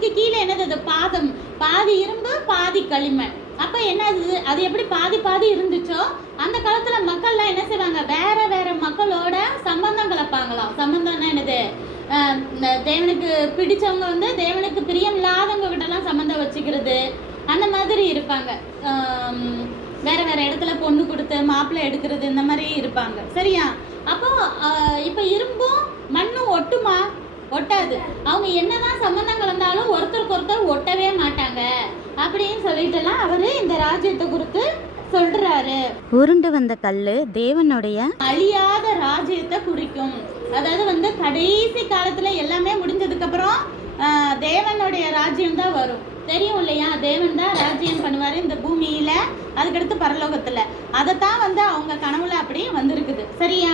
அதுக்கு கீழே என்னது, அது பாதம், பாதி இரும்பு பாதி களிமண். அப்போ என்ன அது எப்படி பாதி பாதி இருந்துச்சோ அந்த காலத்தில் மக்கள்லாம் என்ன செய்வாங்க, வேற வேற மக்களோட சம்பந்தம் கலப்பாங்களாம். சம்பந்தம்னா என்னது, தேவனுக்கு பிடிச்சவங்க வந்து தேவனுக்கு பிரியம் இல்லாதவங்க கிட்டலாம் சம்பந்தம் வச்சுக்கிறது, அந்த மாதிரி இருப்பாங்க. வேற வேற இடத்துல பொண்ணு கொடுத்து மாப்பிள்ளை எடுக்கிறது, இந்த மாதிரி இருப்பாங்க. சரியா? அப்போ இப்போ இரும்பும் மண்ணும் ஒட்டுமா? ஒட்டாது. அவங்க என்னதான் சம்பந்தம் கலந்தாலும் ஒருத்தருக்கு ஒருத்தர் ஒட்டவே மாட்டாங்க அப்படின்னு சொல்லிட்டுலாம் அவரு இந்த ராஜ்யத்தை குறித்து சொல்றாரு. உருண்டு வந்த கல்லு தேவனுடைய அழியாத ராஜ்யத்தை குறிக்கும். அதாவது வந்து கடைசி காலத்துல எல்லாமே முடிஞ்சதுக்கு அப்புறம் தேவனுடைய ராஜ்யம் தான் வரும். தெரியும் இல்லையா, தேவன் தான் ராஜ்யம் பண்ணுவாரு இந்த பூமியில, அதுக்கடுத்து பரலோகத்துல. அதைத்தான் வந்து அவங்க கனவுல அப்படியே வந்திருக்குது. சரியா?